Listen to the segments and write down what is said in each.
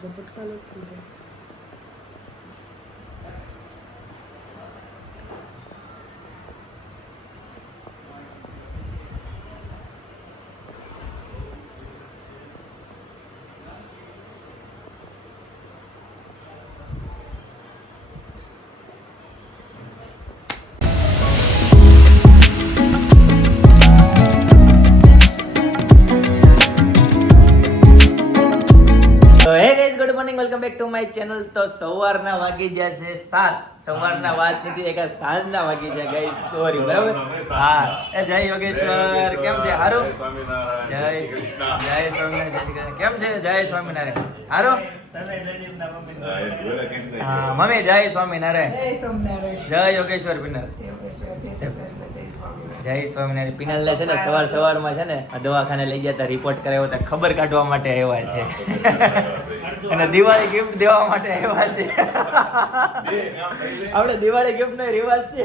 જો ગુટકા લો પીધો. Welcome back to my channel. તો સવારના વાગી જશે 7. સવારના વાત નથી, એક સાંજના વાગી છે ગાઈસ, સોરી. બરાબર? હા. એ જય યોગેશ્વર, કેમ છે? હારું? જય સ્વામિનારાયણ. કેમ છે? જય સ્વામિનારાયણ. હારું? હા મમ્મી, જય સ્વામિનારાયણ. જય યોગેશ્વર પિનલ. જય સ્વામિનારાયણ. પિનલ ને છે ને સવારમાં છે ને દવાખાને લઈ ગયા રિપોર્ટ કરાવ્યો હતા, ખબર કાઢવા માટે આવ્યા છે અને દિવાળી ગિફ્ટ દેવા માટે આવ્યા છે. આપણે દિવાળી ગિફ્ટ નો રિવાજ છે.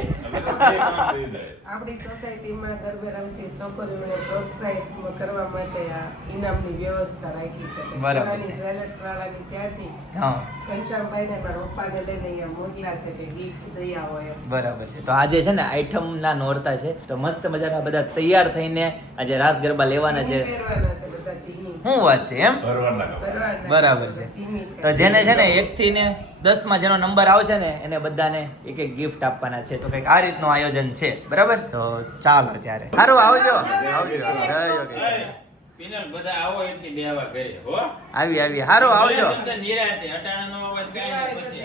આપણી સોસાયટીમાં ગરબે રમતી છોકરીઓને પ્રોત્સાહિત કરવા માટે આ ઇનામની વ્યવસ્થા રાખી છે. બરાબર છે. જ્વેલર્સ વાળાની ત્યાંથી ઘનશ્યામભાઈને મારા પપ્પાને લઈને અહીંયા મોકલા છે કે ગિફ્ટ દઈ આવો એમ. બરાબર છે. તો આજે છે ને આઈટમ ના નોરતા છે, તો મસ્ત મજાના બધા તૈયાર થઈને આજે રાસ ગરબા લેવાના છે. પહેરવાના છે બધા ચીની. શું વાત છે એમ? બરાબર છે. તો જેને છે ને 1 થી ને 10 માં જેનો નંબર આવશે ને એને બધાને એક એક ગિફ્ટ આપવાના છે. તો કંઈક આ રીતનું આયોજન છે. બરાબર? તો ચાલો ત્યારે. સારું, આવજો. પિનલ બધા આવો એટલી બેવા ઘરે હો. આવી હારું, આવજો. તમને નિરાતે અટાણાનો અવાજ કાઈ નહીં પછી.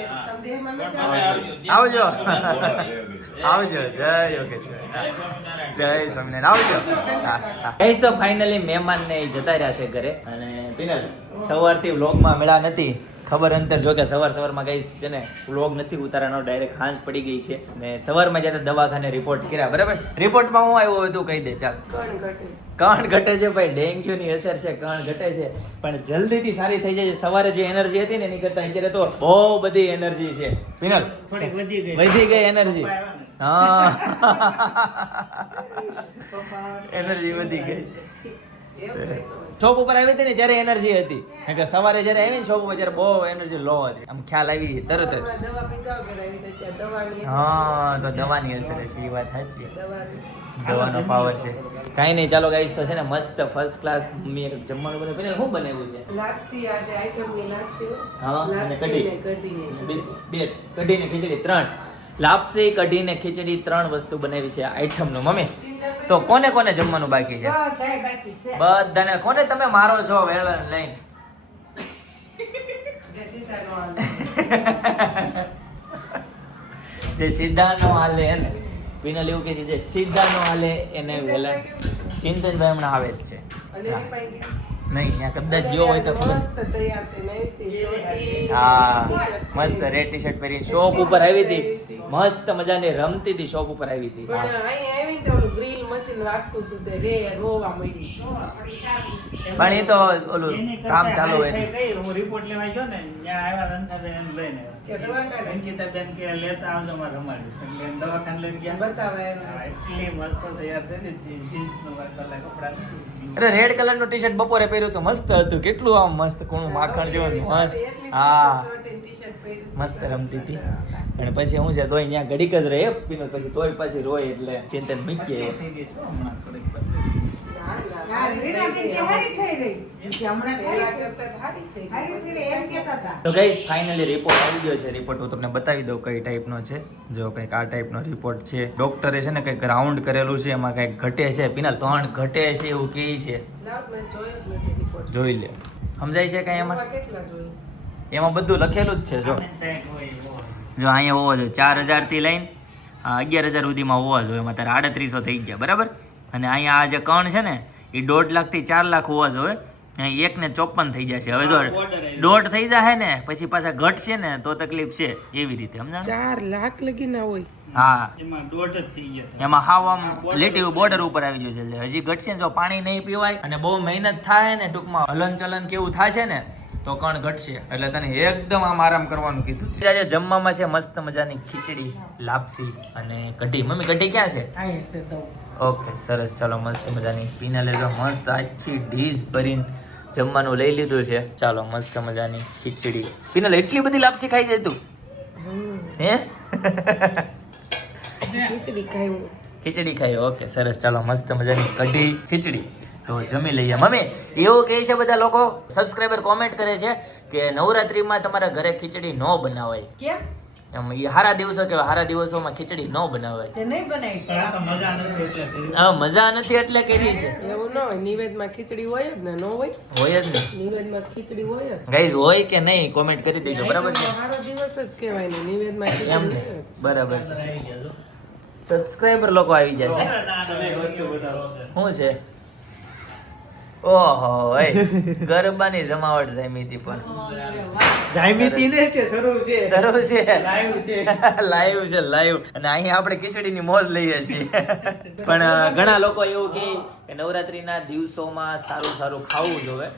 આવજો. આવજો. જય યોગેશ્વર. જય સ્વામિનારાયણ. આવજો. ગાઈસ, તો ફાઇનલી મહેમાન ને જતા રહ્યા છે ઘરે. અને પિનલ સવારથી વ્લોગમાં મેળા નથી, ખબર અંતર. જો કે સવારમાં ગાઈસ છે ને વ્લોગ નથી ઉતારવાનો, ડાયરેક્ટ હાંજ પડી ગઈ છે. ને સવારમાં જતા દવાખાને રિપોર્ટ કર્યા. બરાબર? રિપોર્ટમાં હું આવ્યો હતું કહી દે ચાલ. કણ ઘટે છે ભાઈ, ડેન્ગ્યુ ની અસર છે, કણ ઘટે છે, પણ જલ્દીથી સારી થઈ જાય છે. સવારે જે એનર્જી હતી ને એની કરતા અત્યારે તો બહુ બધી એનર્જી છે. પિનલ વધી ગઈ એનર્જી. હા, એનર્જી વધી ગઈ. શોપ ઉપર આવી હતી ને જ્યારે એનર્જી હતી, કારણ કે સવારે જ્યારે આવી ને શોપ ઉપર ત્યારે બહુ એનર્જી લો હતી, આમ ખ્યાલ આવી તરત જ. હા, તો દવાની અસર છે, એ વાત સાચી. દવાનો પાવર છે. કાંઈ નહીં, ચાલો ગાઈસ. તો છે ને મસ્ત ફર્સ્ટ ક્લાસ મમ્મી જમવાનું બધું પેલા શું બનાવ્યું છે? લાપસી. આજે આઈટમની લાપસી. હા, અને કઢી. બે કઢી ને ખીચડી 3. લાપસી, કઢી ને ખીચડી 3 વસ્તુ બનાવી છે આઈટમનું. મમ્મી, તો કોને કોને જમવાનું બાકી છે? બધાને. કોને તમે મારો છો વેળણ લઈને? જે સીધા નો હાલે એને પિનલ એવું કે છે, જે સીધા નો હાલે એને વેલણ. ચિંતનભાઈ હમણાં આવે જ છે. નહીં, ત્યાં કદાચ ગયો હોય તો હા, મસ્ત રેડ ટી શર્ટ પહેરીને શોપ ઉપર આવી હતી. મસ્ત મજાની રમતી હતી, શોપ ઉપર આવી હતી. પણ એ તો ઓલું કામ ચાલુ હોય. હું રિપોર્ટ લેવા ગયો ને, ત્યાં આવ્યા લઈને અંકિતાબેન કે લેતા આવજો મારે રમાડીશ, એટલે દવાખાને લઈને ગયા. બતાવ્યા એટલી મસ્ત તૈયાર થઈ જીન્સ નો કપડા. અરે રેડ કલર નું ટી શર્ટ બપોરે પહેર્યું તો મસ્ત હતું. કેટલું આમ મસ્ત કોણ માખણ જેવું મસ્ત. હા, મસ્ત રમતી હતી. અને પછી હું છે તોય અહીંયા ઘડીક જ રહે પીનો, પછી તોય પાછી રોય એટલે ચિંતન મૂકીએ. તો ગાઈસ, ફાઇનલી રિપોર્ટ આવી ગયો છે. રિપોર્ટ હું તમને બતાવી દઉં કઈ ટાઈપનો છે. જો કંઈક આ ટાઈપનો રિપોર્ટ છે. ડોક્ટરે છે ને કંઈક રાઉન્ડ કરેલું છે, એમાં કંઈક ઘટે છે. પિનલ 3 ઘટે છે એવું કહે છે. જોઈ લે, સમજાય છે કઈ એમાં? એમાં બધું લખેલું જ છે. જો અહીંયા હોવો જોઈએ 4000 થી લઈને 11000 સુધીમાં હોવા જોઈએ. એમાં તારે 3800 થઈ ગયા. બરાબર? અને અહીંયા આ જે કણ છે ને એ 1.5 લાખ થી 4 લાખ હોવા જોઈએ. 1 ને 54 થઈ જશે. હવે જો 1.5 થઈ જાય ને પછી પાછા ઘટશે ને તો તકલીફ છે. એવી રીતે સમજાણ? 4 લાખ લગી ના હોય. હા, એમાં 1.5 જ થઈ ગયા. એમાં હાવ આમ લેટિવ બોર્ડર ઉપર આવી ગયું છે. એટલે હજી ઘટશે ને, જો પાણી નહીં પીવાય અને બહુ મહેનત થાય ને, ટૂંકમાં હલન ચલન કેવું થશે ને તો કણ ઘટશે. એટલે તને એકદમ આમ આરામ કરવાનું કીધું. આજે જમવામાં છે મસ્ત મજાની ખીચડી, લાપસી અને કઢી. મમ્મી, કઢી ક્યાં છે? ઓકે, સરસ. ચાલો, મસ્ત મજાની. પીને લેજો મસ્ત આખી ડીશ ભરીને જમવાનું લઈ લીધું છે. ચાલો મસ્ત મજાની ખીચડી. પિનલ એટલી બધી લાપસી ખાઈ જાય તું? હે? ખીચડી ખાયું. ખીચડી ખાઈ. ઓકે સરસ. ચાલો મસ્ત મજાની કઢી ખીચડી તો જમી લઈએ. મમ્મી એવું કહે છે બધા લોકો, સબસ્ક્રાઈબર કોમેન્ટ કરે છે કે નવરાત્રીમાં તમારા ઘરે ખીચડી ન બનાવાય. કેમ? એમ એ હારા દિવસો કહેવાય, હારા દિવસોમાં ખીચડી ન બનાવાય. તે નહીં બનાવી પણ આ તો મજા નથી એટલે કરી. હા મજા નથી એટલે કરી છે. એવું ન હોય. નિવેદમાં ખીચડી હોય જ ને, ન હોય? હોય જ ને નિવેદમાં ખીચડી હોય જ. ગાઈઝ, હોય કે નહીં કોમેન્ટ કરી દેજો. બરાબર છે? સારો દિવસ જ કહેવાય ને, નિવેદમાં એમ ખીચડી ને? હોય જ. બરાબર છે. આવી ગયા છો. સબસ્ક્રાઈબર લોકો આવી જશે. ના, વસ્તુ બતાવો. શું છે? ઓહો એ ગરબાની જમાવટ જામી હતી પણ જાયમીતી ને કે શરૂ છે સરસ છે. લાઈવ છે લાઈવ છે લાઈવ. અને અહીંયા આપણે ખીચડીની મોજ લઈએ છીએ. પણ ઘણા લોકો એવું કહે કે નવરાત્રીના દિવસોમાં સારું સારું ખાવું જોઈએ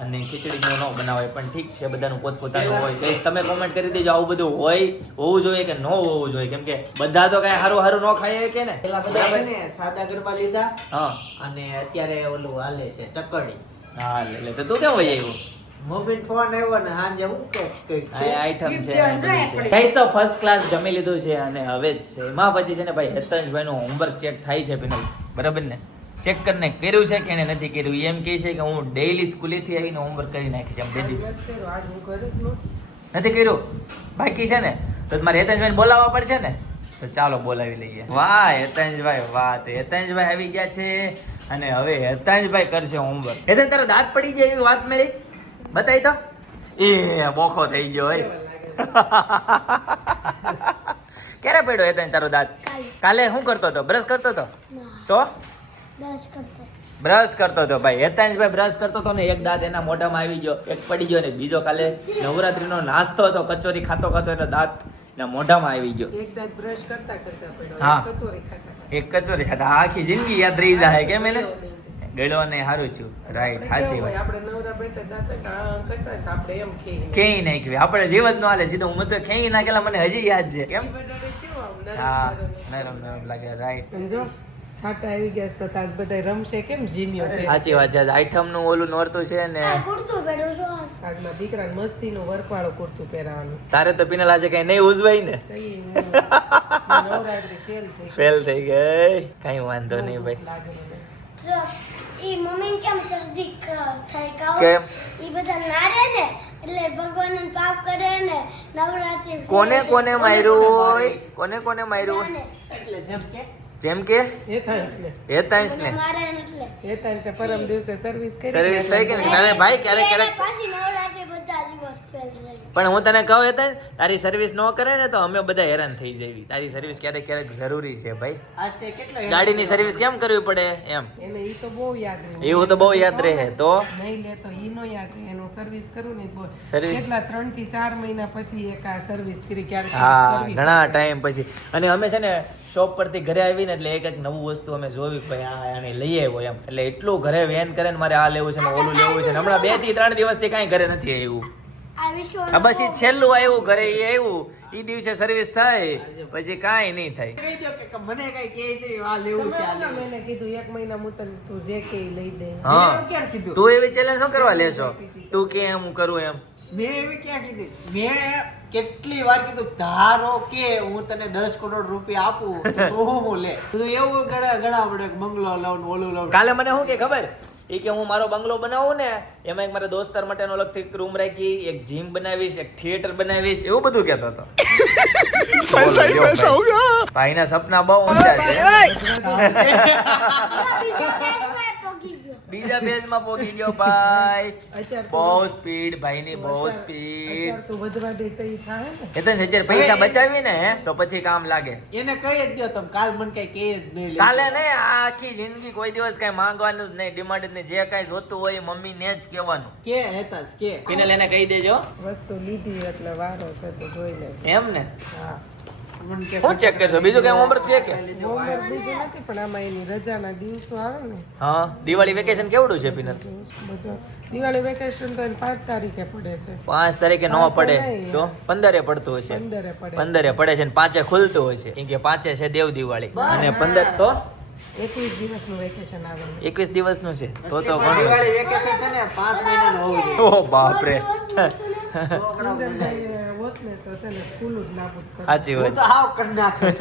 અને ખીચડી ન બનાવાય. પણ ઠીક છે, બધાનું પોતપોતાનું હોય. તો તમે કોમેન્ટ કરી દેજો આવું બધું હોય હોવું જોઈએ કે ન હોવું જોઈએ, કેમ કે બધા તો કઈ સારું સારું ન ખાઈએ કે ને. પેલા બધા છે ને સાદા ગરબા લીધા હા અને અત્યારે ઓલું હાલે છે ચકડી. હા એટલે તો તું કેમ હોય આવ્યું? મોબાઈલ ફોન આવ્યો ને હાંજે હું કઈક છે. આ આઈટમ છે અને બધું છે. ગાઈસ તો ફર્સ્ટ ક્લાસ જમી લીધું છે અને હવે જ છે એમાં પછી છે ને ભાઈ હેતંશભાઈ નું હોમવર્ક ચેક થાય છે પિનલ, બરાબર ને? ચેક કરીને કર્યું છે કે એને નથી કર્યું. એમ કહે છે કે હું ડેઈલી સ્કૂલેથી આવીને હોમવર્ક કરી નાખીશ. એમ દીદી આજ હું કરીશ ને. નથી કર્યું, બાકી છે ને તો મારે હેતંશભાઈને બોલાવવા પડશે ને. તો ચાલો બોલાવી લઈએ. વાહ હેતંશભાઈ વાહ. તો હેતંશભાઈ આવી ગયા છે અને હવે હેતંશભાઈ કરશે હોમવર્ક. હેતંશ તારા દાંત પડી જાય એવી વાત મળી, બતાવી તો. એ બોખો થઈ ગયો હોય. ક્યારે પડ્યો હેતંશ તારો દાંત? કાલે શું કરતો હતો? બ્રશ કરતો હતો? તો બ્રશ કરતો હતો ભાઈ. હેતાંશભાઈ બ્રશ કરતો હતો ને એક દાંત એના મોઢામાં આવી ગયો, એક પડી ગયો ને બીજો કાલે નવરાત્રીનો નાસ્તો હતો, કચોરી ખાતો ખાતો એનો દાંત એના મોઢામાં આવી ગયો. એક દાંત બ્રશ કરતા કરતા પડ્યો. હા. કચોરી ખાતા. એક કચોરી ખાતા આખી જિંદગી યાદ રહી જાય. કેમ એને ગળો ને સારું છું. રાઈટ, સાચી વાત. આપણે નવરા બેઠા દાંત કરતા હોય તો આપણે એમ ખેઈ ખેઈ નાખ્યું આપણે જીવ જ ન હાલે સીધું. હું તો ખેઈ નાખેલા મને હજી યાદ છે. કેમ? હા નરમ નરમ લાગે. રાઈટ, જો છાટા આવી ગયા છે તો તાજ બધા રમશે કેમ જીમ્યો પહેરી. સાચી વાત છે. આઈટમ નું ઓલું નોરતું છે ને આજમાં દીકરાને મસ્તીનું વરપાળો કુર્તું પહેરાવાનું. તારે તો પિનલ આજે કઈ નહીં ઉજવાય ને. તઈ હું નવરાત્રી ફેલ થઈ ગઈ. ફેલ થઈ ગઈ. કઈ વાંધો નહીં ભાઈ. લાગે મને. ઈ મમ્મી કેમ શરદી થાય કાવ કેમ? ઈ બધા નારે ને એટલે ભગવાનને પાપ કરે ને નવરાત્રી કોને કોને માર્યું હોય? કોને કોને માર્યું હોય? એટલે જેમ કે જેમ કે હેતાંશને. હેતાંશને મારે ને એટલે હેતાંશને પરમ દિવસે સર્વિસ કરી. સર્વિસ થઈ કે તારે ભાઈ ક્યારેક ક્યારેક. પાછી નવરાત્રી બધા દિવસ ફેલ થઈ પણ હું તને કહું હેતાંશ, તારી સર્વિસ ન કરે ને તો અમે બધા હેરાન થઈ જઈએ. તારી સર્વિસ ક્યારેક ક્યારેક જરૂરી છે ભાઈ. આજ તે કેટલો ગાડીની સર્વિસ કેમ કરવી પડે એમ? એને ઈ તો બહુ યાદ રહે. એવું તો બહુ યાદ રહે. તો નહીં લે તો ઈ નો યાદ રહે. એનું સર્વિસ કરું ને તો Service? કેટલા 3 થી 4 મહિના પછી એક આ સર્વિસ કરી ક્યારેક હા કરવી. ઘણા ટાઈમ પછી. અને અમે છે ને શોપ પરથી ઘરે આવીને એટલે એક એક નવું વસ્તુ અમે જોવી કે ભાઈ આ આને લઈ આવ્યો એમ. એટલે એટલું ઘરે વેન કરે ને મારે આ લેવું છે ને ઓલું લેવું છે ને હમણાં 2 થી 3 દિવસથી કાંઈ ઘરે નથી આવ્યું. આ વિશ્વ આ બસ ઈ છેલ્લું આવ્યું ઘરે, ઈ આવ્યું ઈ દિવસે સર્વિસ થાય પછી કાંઈ નહીં થાય. કહી દો કે મને કઈ કહે નહીં આ લેવું છે આ તમને લેવું મેં કીધું એક મહિના મુતન તું જે કે ઈ લઈ દે. હા મેં ક્યાં કીધું? તું એવી ચેલેન્જ શું કરવા લેશો? તું કે હું કરું એમ? મેં એવી ક્યાં કીધી? મેં કેટલી વાર કીધું ધારો કે હું તને 10 કરોડ રૂપિયા આપું તો હું લે. તું એવું ગણા પડે બંગલો લઉં ને ઓલું લઉં. કાલે મને શું કે ખબર? એ કે હું મારો બંગલો બનાવું ને એમાં એક મારા દોસ્તાર માટેનો અલગથી એક રૂમ રાખી, એક જીમ બનાવીશ, એક થિયેટર બનાવીશ, એવું બધું કહેતો હતો. ભાઈના સપના બહુ ઊંચા છે. બીજા પેજમાં પોગી બીજા પેજમાં પહોંચી ગયો ગયો ભાઈ. અત્યારે બહુ સ્પીડ ભાઈની, બહુ સ્પીડ. અત્યારે તું વધવા દે તો ઈ થાય ને. એ તો અત્યારે પૈસા બચાવી ને તો પછી કામ લાગે. એને કહી જ દો તમે કાલ મને કઈ કહે જ નહીં. કાલે નહીં, આખી જિંદગી કોઈ દિવસ કઈ માંગવાનું જ નહીં, ડિમાન્ડ જ નહીં. જે કઈ જોતું હોય એ મમ્મીને જ કહેવાનું. કે હેતાશ કે પિનલ એને કહી દેજો વસ્તુ લીધી એટલે વારો છે તો જોઈ લે. એમ ને. હા. મને કે હું ચેક કરશો? બીજું કઈ હોમવર્ક છે કે? હોમવર્ક બીજું નથી પણ આમાં એની રજાના દિવસો આવે ને હા દિવાળી વેકેશન કેવડું છે પિનલ? બધું દિવાળી વેકેશન તો એને 5 તારીખે પડે છે. 5 તારીખે ન પાંચે પડે નહીં. તો 15 પડતું હશે. 15 પડે. 15 પડે છે ને 5 ખુલતું હોય છે કેમ કે 5 છે દેવ દિવાળી અને 15 તો 21 દિવસનું વેકેશન આવે 21 દિવસનું છે તો ઘણું દિવાળી વેકેશન છે ને 5 મહિનાનું હોવું જોઈએ. ઓહ બાપ રે તો ઘણા મજા આવે. હોત ને તો છે ને સ્કૂલ જ નાબૂદ કરે સાચી હું વાત તો હાવ કરી નાખું.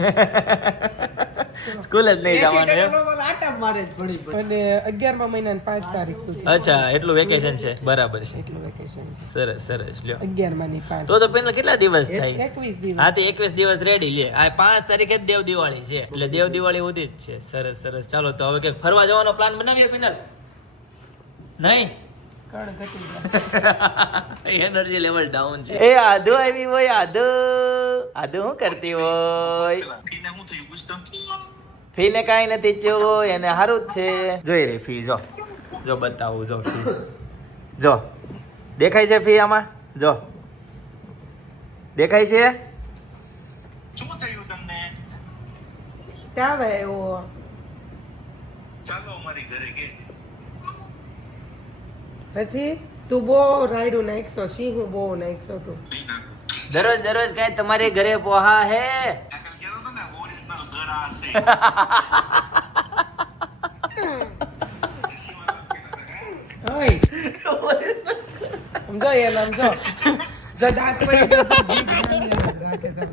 સ્કૂલ જ નહીં 80% જવાનું એમ લોકો આટા મારે જ ભણી ભણી. અને 11મા મહિનાની 5 તારીખ સુધી અચ્છા એટલું વેકેશન છે બરાબર છે એટલું વેકેશન છે સરસ સરસ લ્યો 11માની 5 તો પેલા કેટલા દિવસ થાય 21 દિવસ હા તે 21 દિવસ રેડી લે આ 5 તારીખે જ દેવ દિવાળી છે એટલે દેવ દિવાળી સુધી જ છે સરસ સરસ ચાલો તો હવે કંઈક ફરવા જવાનો પ્લાન બનાવીએ પિનલ નહીં કણ ઘટી જાય એનર્જી લેવલ ડાઉન છે એ આદુ આવી હોય આદુ આદુ શું કરતી હોય ફી ને કાંઈ નથી થયું એને સારું જ છે જોઈ રહી ફી જો જો બતાવું જો ફી જો દેખાય છે ફી આમાં જો દેખાય છે તાવ આવ્યો પછી તું બહુ રાયડું નાખશો સિંહ બહુ નાખશો તું દરરોજ દરરોજ કઈ તમારે ઘરે પોહા હે ઓય સમજો એને સમજો જો દાંત પડી ગયો તો જીભ નાની રાખે છે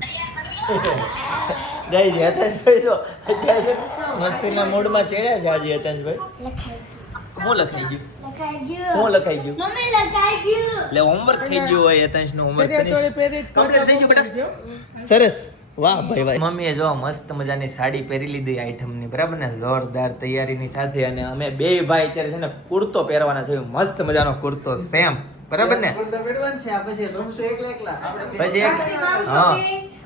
ગઈ હેતેશભાઈ જો અત્યારે મસ્તીના મૂડમાં ચડ્યા છે આજે હેતેશભાઈ શું લખાઈ ગયું લખાઈ ગયું શું લખાઈ ગયું મમ્મી લખાઈ ગયું એટલે હોમવર્ક થઈ ગયું હોય હેતેશનું હોમવર્ક ચડિયા ચોળી પહેરી કમ્પ્લીટ થઈ ગયું બેટા સરસ વાહ ભાઈ વાહ મમ્મીએ જો મસ્ત મજાની સાડી પહેરી લીધી આઈટમની બરાબર ને જોરદાર તૈયારીની સાથે અને અમે બે ભાઈ અત્યારે છે ને કુર્તો પહેરવાના છે મસ્ત મજાનો કુર્તો સેમ બરાબર ને કુર્તા પહેરવાનું છે આ પછી રમશું એકલા એકલા આપણે પછી એક હા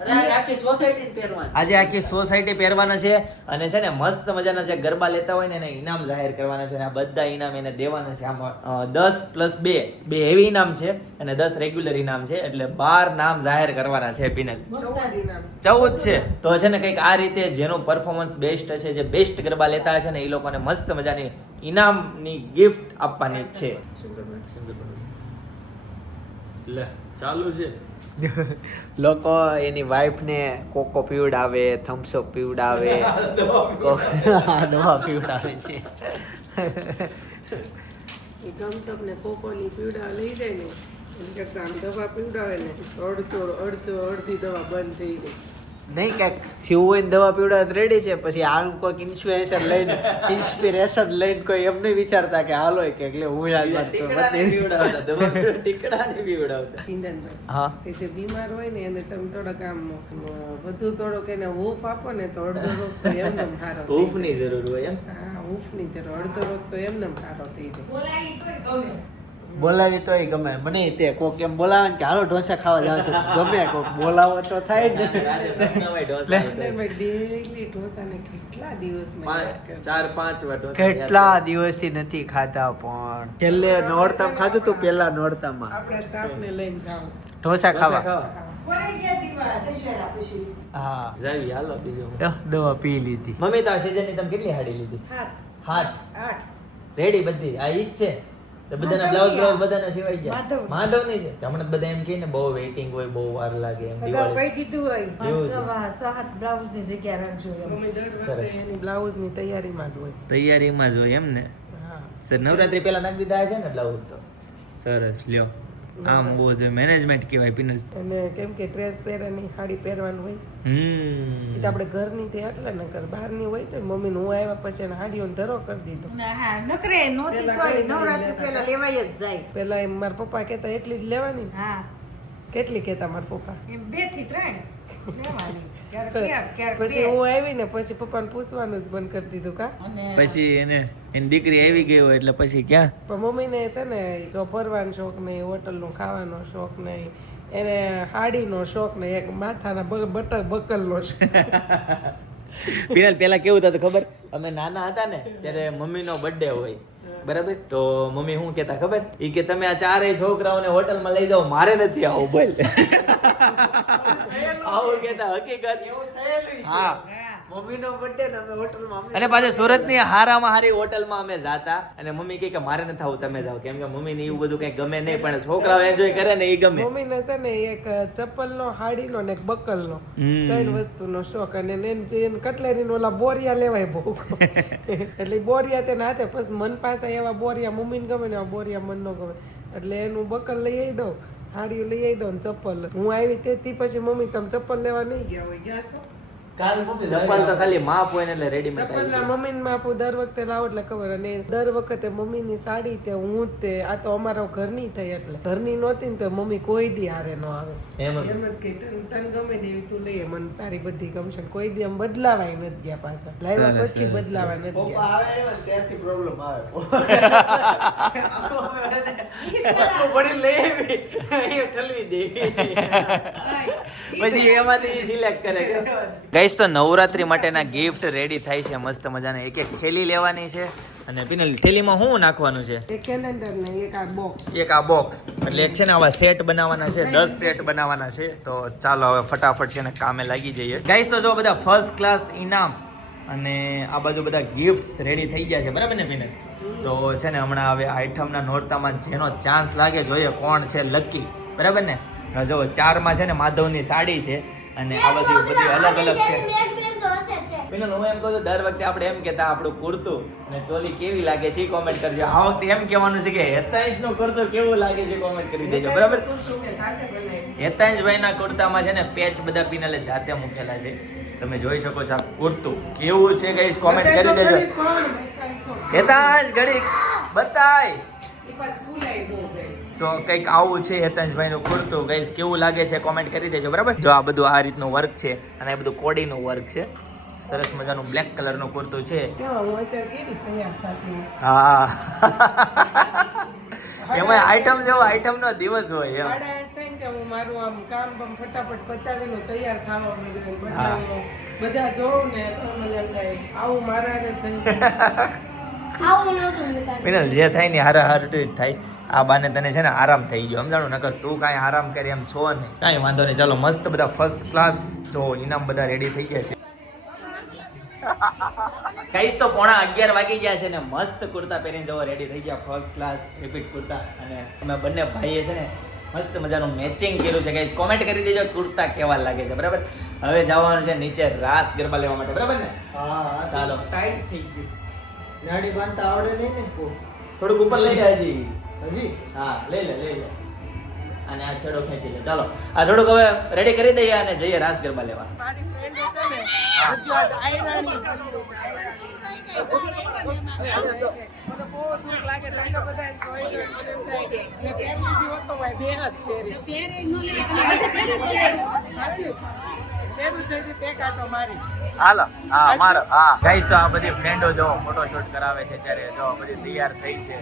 અરે આ આખી સોસાયટી પહેરવાની. આજે આખી સોસાયટી પહેરવાના છે અને છે ને મસ્ત મજાના જે ગરબા લેતા હોય ને એને ઇનામ જાહેર કરવાના છે અને આ બધા ઇનામ એને દેવાના છે આમાં 10 + 2 બે હેવી ઇનામ છે અને 10 રેગ્યુલર ઇનામ છે એટલે 12 નામ જાહેર કરવાના છે પિનલ 14 નામ છે 14 છે તો છે ને કંઈક આ રીતે જેનું પરફોર્મન્સ બેસ્ટ હશે જે બેસ્ટ ગરબા લેતા હશે ને એ લોકોને મસ્ત મજાની ઇનામની ગિફ્ટ આપવાની છે લે ચાલુ છે લોકો એની વાઈફ ને કોકો પીવડાવે થમ્સઅપ પીવડાવે દવા પીવડાવે છે એ ગમસપ ને કોકોની પીવડા લઈ જાય ને એમ કરતા આમ દવા પીવડાવે ને તો અડધી દવા બંધ થઈ જાય નહીં ક્યાંક થયું હોય ને દવા પીવડાવે રેડી છે પછી આનું કોઈક ઇન્સ્પિરેશન લઈને કોઈ એમ નહીં વિચારતા કે હાલો કે એટલે હું યાદ ચિંતનભાઈ હા કે જે બીમાર હોય ને એને તમે થોડાક આમ વધુ થોડોક એને હૂફ આપો ને તો અડધો રોગ તો એમને સારો થઈ હૂફની જરૂર હોય એમ જાય. હા હૂફની જરૂર અડધો રોગ તો એમને સારો થઈ જાય બોલાવી તોય ગમે મને તે કોક એમ બોલાવે ને કે હાલો ઢોસા ખાવા જાવ છે ગમે કોક બોલાવો તો થાય જ ને ચિંતનભાઈ ડેઈલી ઢોસાને કેટલા દિવસમાં યાદ કરે? 4-5 વાર ઢોસા કેટલા દિવસથી નથી ખાતા પણ છેલ્લે નોરતામાં ખાધું તું પેલા નોરતામાં આપણા સ્ટાફને લઈને જાઓ ઢોસા ખાવા હા જાવી હાલો બીજું દવા પી લીધી મમ્મી તો આ સીઝનની તમે કેટલી હાડી લીધી 7 8 રેડી બધી આ ઈ જ છે તો બધાના બ્લાઉઝ બધાના સિવાય ગયા માધવની છે હમણાં બધા એમ કહે ને બહુ વેઇટિંગ હોય બહુ વાર લાગે એમ દિવાળી એવું છે. મમ્મી દર વર્ષે એની બ્લાઉઝની તૈયારીમાં જ હોય તૈયારીમાં જ હોય એમ ને હા સર નવરાત્રી પહેલા નાખી દીધા છે ને બ્લાઉઝ તો સરસ લ્યો આમ બહુ જ મેનેજમેન્ટ કહેવાય પિનલ અને કેમ કે ડ્રેસ પહેરવાની સાડી પહેરવાનું હોય એ તો આપણે ઘરની તે એટલે ન કર બહારની હોય તો મમ્મીને હું આવ્યા પછી એને હાડીઓને ધરો કરી દીધો પેલા એમ મારા પપ્પા કહેતા એટલી જ લેવાની ને? કેટલી કહેતા મારા પપ્પા પછી હું આવી ને પછી પપ્પાને પૂછવાનું જ બંધ કરી દીધું કા પછી એને એની દીકરી આવી ગઈ હોય એટલે પછી ક્યાં પણ મમ્મીને છે ને જો ફરવાનો શોખ નહીં હોટલનું ખાવાનો શોખ નહીં એને હાડીનો શોખ નહીં એક માથાના બકલનો શોખ પિનલ પેલા કેવું થતું ખબર અમે નાના હતા ને ત્યારે મમ્મીનો બર્થડે હોય બરાબર તો મમ્મી શું કહેતા ખબર ઈ કે તમે આ ચારેય છોકરાઓને હોટલમાં લઈ જાઓ મારે નથી આવું બોલ આવું કહેતા હકીકત હા મમ્મીનો બર્થડે ને અમે હોટલમાં અને પાછા સુરતની હારામાં હારી હોટલમાં અમે જાતા અને મમ્મી કહે કે મારે નથી આવું, તમે જાઓ, કેમ કે મમ્મીને એવું બધું કઈ ગમે નહીં, પણ છોકરાઓ એન્જોય કરે ને એ ગમે. મમ્મીને છે ને એક ચપ્પલનો, હાડીનો ને એક બકલનો, ત્રણ વસ્તુનો શોખ. અને એને કટલેરીનો ઓલા બોરિયા લેવાય બહુ. એટલે બોરિયા તેને હાથે, પછી મન પાસે એવા બોરિયા મમ્મીને ગમે ને એવા બોરિયા મન ન ગમે, એટલે એનું બકલ લઈ આવી દઉં, હાડી લઈ આવી દઉં ને ચપ્પલ. હું આવી તેથી પછી મમ્મી તમે ચપ્પલ લેવા નહીં ગયા હોય, ગયા છો? કાલ મમ્મી ચપ્પલ તો ખાલી માપ હોય ને એટલે રેડીમેડ ચપ્પલના મમ્મીને માપું દર વખતે લાવો એટલે ખબર. અને દર વખતે મમ્મીની સાડી તે હું જ તે, આ તો અમારા ઘરની થઈ એટલે ઘરની નહોતી ને તો મમ્મી કોઈ દી હારે ન આવે. એમ જ. એમ જ કે તને ગમે ને એવી તું લઈએ, મને તારી બધી ગમશે ને. કોઈ દી એમ બદલાવાય નથી ગયા પાછા, લાવ્યા પછી બદલાવા નથી પપ્પા ગયા. આવે ને ત્યારથી પ્રોબ્લેમ આવે. આટલું ભણી લઈ આવી અહીંયા ઠલવી દે. પછી એમાંથી સિલેક્ટ કરે. ગાઈસ તો નવરાત્રી માટેના ગિફ્ટ રેડી થાય છે મસ્ત મજાના. એક એક થેલી લેવાની છે અને પિનલ થેલીમાં શું નાખવાનું છે? એક કેલેન્ડર ને એક આ બોક્સ. એક આ બોક્સ, એટલે એક છે ને આવા સેટ બનાવવાના છે, 10 સેટ બનાવવાના છે. તો ચાલો હવે ફટાફટ છે ને કામે લાગી જઈએ. ગાઈસ તો જો બધા ફર્સ્ટ ક્લાસ ઇનામ અને આ બાજુ બધા ગિફ્ટ્સ રેડી થઈ ગયા છે, બરાબર ને પિનલ? તો છે ને હમણાં હવે આઈટમના નોરતામાં જેનો ચાન્સ લાગે જોઈએ કોણ છે લકી, બરાબર ને? જો 4માં છે ને માધવની સાડી છે અને આ બધી અલગ અલગ છે. પેલો હું એમ કહું છું દર વખતે આપણે એમ કહેતા આપણું કુર્તું અને ચોલી કેવી લાગે છે કોમેન્ટ કરજો. આ વખતે એમ કહેવાનું છે કે 47 નો કુર્તો કેવું લાગે છે કોમેન્ટ કરી દેજો, બરાબર? 47 ભાઈના કુર્તામાં છે ને પેચ બધા પિનલે જાતે મૂકેલા છે, તમે જોઈ શકો છો. આ કુર્તું કેવું છે ગાઈસ કોમેન્ટ કરી દેજો. 47 ઘડી બતાય તો કંઈક આવું છે હેતાંશભાઈ નું કુર્તું. ગાઈસ કેવું લાગે છે કોમેન્ટ કરી દેજો, બરાબર? જો આ બધું આ રીતનું વર્ક છે અને આ બધું કોડીનું વર્ક છે. સરસ મજાનું બ્લેક કલરનું કુર્તું છે. હા એમાં આઈટમ જેવો આઈટમનો દિવસ હોય એમ. હું મારું આમ કામ બામ ફટાફટ પતાવીને તૈયાર થવા માંડ્યું. બધા જોઉં ને તો મને એમ થાય આવું મારા પિનલ જે થાય ને હારા હારું જ થાય. આ બાને તને છે ને આરામ થઈ ગયો, સમજાણું? નકર તું કાંઈ આરામ કરે એમ છો નહીં. કાંઈ વાંધો નહીં, ચાલો મસ્ત બધા ફર્સ્ટ ક્લાસ જો ઇનામ બધા રેડી થઈ ગયા છે. ગાઈસ તો 11:30 વાગી ગયા છે ને મસ્ત કુર્તા પહેરીને જવો રેડી થઈ ગયા, ફર્સ્ટ ક્લાસ રિપીટ કુર્તા. અને અમે બંને ભાઈએ છે ને મસ્ત મજાનું મેચિંગ કર્યું છે. ગાઈસ કોમેન્ટ કરી દેજો કુર્તા કેવા લાગે છે, બરાબર? હવે જવાનું છે નીચે રાસ ગરબા લેવા માટે, બરાબર ને? હા ચાલો. ટાઈટ થઈ ગયું. નાડી બાંધતા આવડે નહીં ને? થોડુંક ઉપર લઈ જાય હજી. હજી હા લઈ લે અને આ છેડો ખેંચી લે. ચાલો આ થોડુંક હવે રેડી કરી દઈએ અને જઈએ રાસ ગરબા લેવા. મારી ફ્રેન્ડ છે ને ગુજરાત આયરાની મને બહુ દુઃખ લાગે. તમને બધા જોઈ જોઈ મને એમ થાય કે મેં પહેરી દીધી હોત તો ભાઈ બે હાથ પહેરી. પહેરું જોઈતી તે કાંટો મારી. હાલો હા મારો હા. ગાઈસ તો આ બધી ફ્રેન્ડો જો ફોટોશૂટ કરાવે છે ત્યારે જો બધી તૈયાર થઈ છે.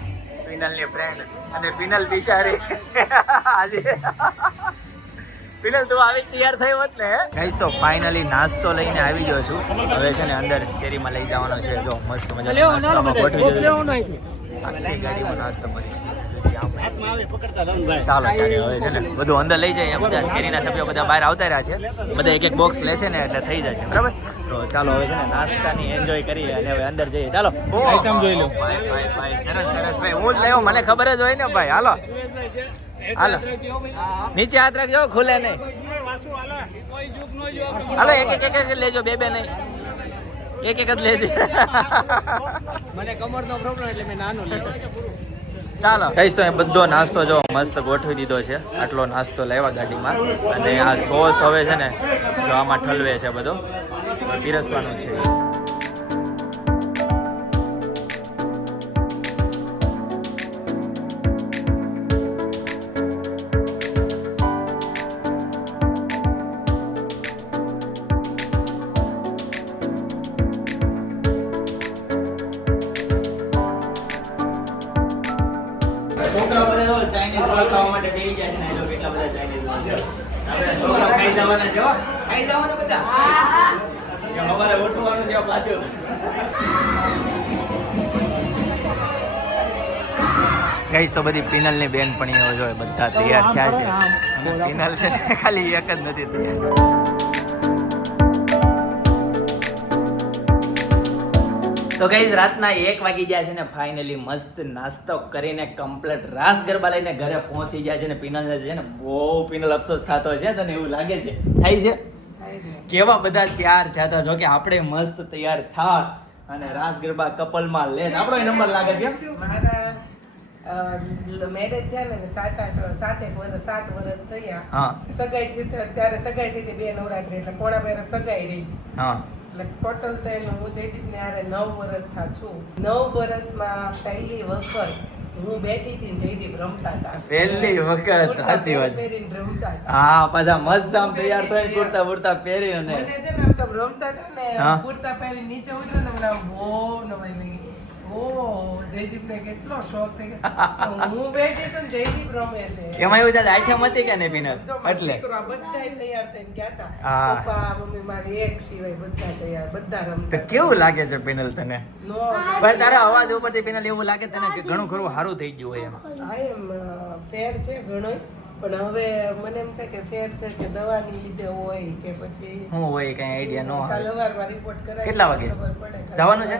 પિનલની ફ્રેન્ડ અને પિનલ બિચારી આજે પિનલ તું આવી તૈયાર થઈ હોત ને. ગાઈસ તો ફાઇનલી નાસ્તો લઈને આવી ગયો છું. હવે છે ને અંદર શેરીમાં લઈ જવાનો છે. જો મસ્ત મજાનો નાસ્તો ગોઠવી દીધો. આખી ગાડીમાં નાસ્તો ભરી દીધો. ચાલો ત્યારે હવે છે ને બધું અંદર લઈ જઈએ. બધા શેરીના સભ્યો બધા બહાર આવતા રહ્યા છે, બધા એક એક બોક્સ લેશે ને એટલે થઈ જશે, બરાબર? તો ચાલો હવે છે ને નાસ્તાની એન્જોય કરીએ અને હવે અંદર જઈએ. ચાલો આઈટમ જોઈ લો. ભાઈ સરસ સરસ ભાઈ, હું જ લેવો, મને ખબર જ હોય ને ભાઈ. હાલો હાલો નીચે હાથ રાખજો, ખુલે નહીં. હાલો એક એક લેજો, બે નહીં, એક જ લેજે. મને કમરનો પ્રોબ્લેમ એટલે મેં નાનો લીધો. ચાલો ગાઈસ તો એ બધો નાસ્તો જો મસ્ત ગોઠવી દીધો છે. આટલો નાસ્તો લાવ્યા ગાડીમાં અને આ સોસ હવે છે ને જો આમાં ઠલવે છે, બધો પીરસવાનું છે. છોકરાઓ બધા ચાઇનીઝ રોલ ખાવા માટે બેસી ગયા છે ને. એ લોકો કેટલા બધા ચાઇનીઝ રોલ છે. આપણે છોકરાઓ ખાઈ જવાના છે, હો ખાઈ જવાના બધા. અમારે ઉઠવાનું છે પાછું. ગાઈસ તો બધી પિનલની બેનપણીઓ જોઈએ બધા તૈયાર થયા છે. પિનલ છે ને ખાલી એક જ નથી તૈયાર. તો ગાઈઝ રાતના 1 વાગી ગયા છે ને ફાઇનલી મસ્ત નાસ્તો કરીને કમ્પ્લીટ રાસ ગરબા લઈને ઘરે પહોંચી ગયા છે ને પિનલ છે ને બહુ પિનલ અફસોસ થતો છે તને એવું લાગે છે થાય છે કેવા બધા તૈયાર થતા જો કે આપણે મસ્ત તૈયાર થા અને રાસ ગરબા કપલમાં લે આપણો નંબર લાગે છે મારા મેરેજ થયા ને 7 વર્ષ થયા હા સગાઈ થઈ ત્યારે સગાઈ થઈ હતી 2 નવરાત્રી એટલે પોણા વર્ષ સગાઈ રહી હા એટલે ટોટલ તો એનું હું જયદીપ ને હારે 9 વર્ષ થા છું 9 વર્ષમાં પહેલી વખત હું બેઠી હતી ને જયદીપ રમતા હતા પહેલી વખત સાચી વાત પહેરીને રમતા હતા હા પાછા મસ્ત આમ તૈયાર થઈને કુર્તા બુર્તા પહેરી અને મને છે ને આમ તો રમતા હતા ને હા. કુર્તા પહેરી નીચે ઉતરો ને મને આમ બહુ નવાઈ લાગી જયદીપ ને કેટલો શોખ થઈ ગયો હું બેઠી છું ને જયદીપ રમે છે એમાં એવું છે આઠમ હતી કે નહીં પિનલ જો મારો એટલે દીકરો આ બધાય તૈયાર થઈને ગયા હતા હા. પપ્પા મમ્મી મારી એક સિવાય બધા તૈયાર બધા તો રમતા કેવું લાગે છે પિનલ તને નો પણ તારા અવાજ ઉપરથી પિનલ એવું લાગે તને કે ઘણું ખરું સારું થઈ ગયું હોય એમ હા એમ ફેર છે ઘણો પણ હવે મને એમ છે કે ફેર છે કે દવાની લીધે હોય કે પછી હું હોય કઈ આઈડિયા નો કાલ આવે સવારમાં રિપોર્ટ કરાવી કેટલા વાગે? ખબર પડે જવાનું છે?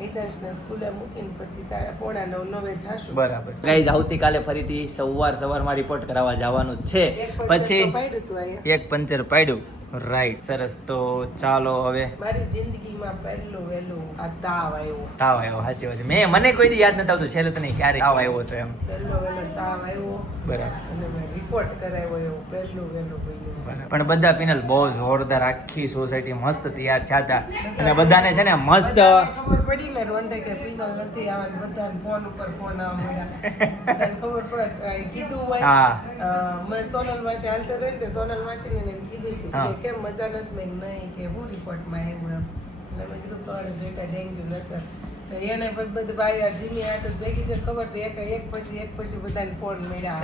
હિતેશને સ્કૂલે મૂકીને પછી 8:45 જાશું બરાબર ગાઈઝ આવતીકાલે ફરીથી સવારમાં રિપોર્ટ કરાવવા જવાનું જ છે એક પંચર પછી તો પાડ્યું તું અહીંયા. એક પંચર પાડ્યું રાઈટ સરસ તો ચાલો હવે મારી જિંદગીમાં પહેલું વહેલું આ તાવ આવ્યો તાવ આવ્યો સાચી વાત છે. મને કોઈ દી યાદ નથી આવતું છેલ્લે તને ક્યારે તાવ આવ્યો હતો એમ પહેલો વહેલો તાવ આવ્યો બરાબર અને મેં રિપોર્ટ કરાવ્યો એવું પહેલું વહેલું બન્યું પણ બધા પિનલ બહુ જોરદાર આખી સોસાયટી મસ્ત તૈયાર થયા અને બધાને છે ને મસ્ત બધાને ખબર પડી ને રોંઢે કે પિનલ નથી આવવાની બધાને ફોન ઉપર ફોન આવવા મળ્યા બધાને ખબર પડે કીધું હોય હા. મેં સોનલ માસી હાલતા રહી ને તે સોનલ માસીને એને કીધું હતું હા. કે કેમ મજા નથી મેં નહીં કે હું રિપોર્ટમાં આવ્યું એમ એટલે મેં કીધું તો જોઈતા ડેન્ગ્યુ નસર તો એને પછી બધું ભાઈ આ જીમી આટલું ભેગી ગઈ ખબર તો એક પછી બધાને ફોન મળ્યા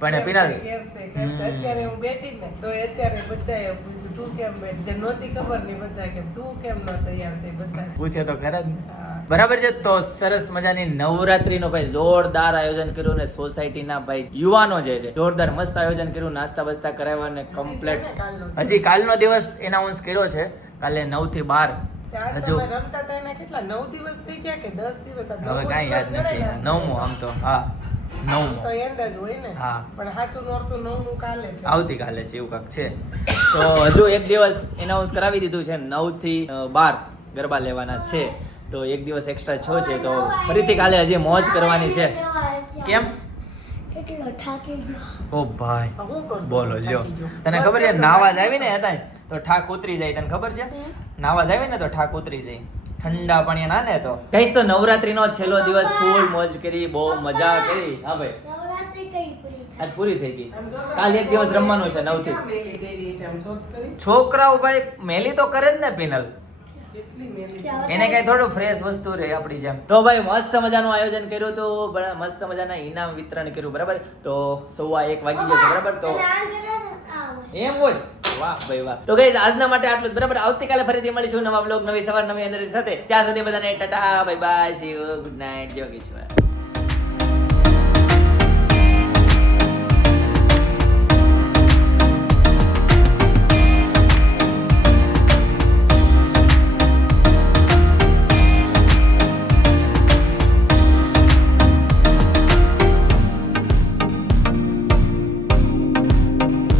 પણ કેમ પિનલ છે, કેમ છે અત્યારે હું બેઠી ને તો અત્યારે બધાએ પૂછ્યું તું કેમ બેઠી જે નહોતી ખબર નહીં બધા કેમ તું કેમ ન તૈયાર થઈ બધા પૂછે તો ખરા જ ને. હા. બરાબર છે તો સરસ મજાની નવરાત્રીનો ભાઈ જોરદાર આયોજન કર્યું ને સોસાયટીના ભાઈ યુવાનો જે છે જોરદાર મસ્ત આયોજન કર્યું નાસ્તા બસ્તા કરાવ્યા ને કમ્પ્લેટ હજી છે ને કાલનો હજી કાલનો દિવસ એનાઉન્સ કર્યો છે કાલે 9 થી 12 ત્યાં હજુ તમે રમતા હતા એના કેટલા 9 દિવસ થઈ ગયા કે 10 દિવસ આ હવે નવમો કાંઈ યાદ દિવસ નથી ગણાય ને? નવમું આમ તો હા તો નવમું એન્ડ જ હોય ને હા. પણ સાચું નોરતું નવમું કાલે છે આવતીકાલે છે એવું કાંક છે તો હજુ એક દિવસ એનાઉન્સ કરાવી દીધું છે 9 થી 12 ગરબા લેવાના છે તો એક દિવસ એક્સ્ટ્રા છો છે તો ફરીથી કાલે હજી મોજ કરવાની છે કેમ કેટલો થાકી ગયો ઓ ભાઈ આ હું કરું? બોલો લ્યો થાકી ગયો. તને બસ ખબર છે એટલું નાવા જ થાકી આવી ને હતા તો ઠાક ઉતરી જાય તને ખબર છે નાવા જ આવી ને તો ઠાક ઉતરી જાય ઠંડા પાણી ના ને તો કઈશ તો નવરાત્રીનો છેલ્લો દિવસ ફૂલ મોજ કરી બહુ મજા કરી હા ભાઈ નવરાત્રી કઈ પૂરી આજ પૂરી થઈ ગઈ આમ જો ને, કાલ એક દિવસ રમવાનું છે 9 થી ક્યાં મેલી ડેરી છે આમ જોત કરી છોકરાઓ ભાઈ મેલી તો કરે જ ને પિનલ કેટલી મેલી છે. એને કઈ થોડું ફ્રેશ વસ્તુ રહે આપણી જેમ તો ભાઈ મસ્ત મજાનું આયોજન કર્યું તો મસ્ત મજાના ઇનામ વિતરણ કર્યું બરાબર તો 1:15 વાગી ગયો છે, બરાબર તો એમ હોય વાહ ભાઈ વાહ તો ગાઈઝ આજના માટે આટલું જ બરાબર આવતીકાલે ફરીથી મળીશું નવા બ્લોગ નવી સવાર નવી એનર્જી સાથે ત્યાં સુધી બધાને tata bye bye see you good night Jogeshwar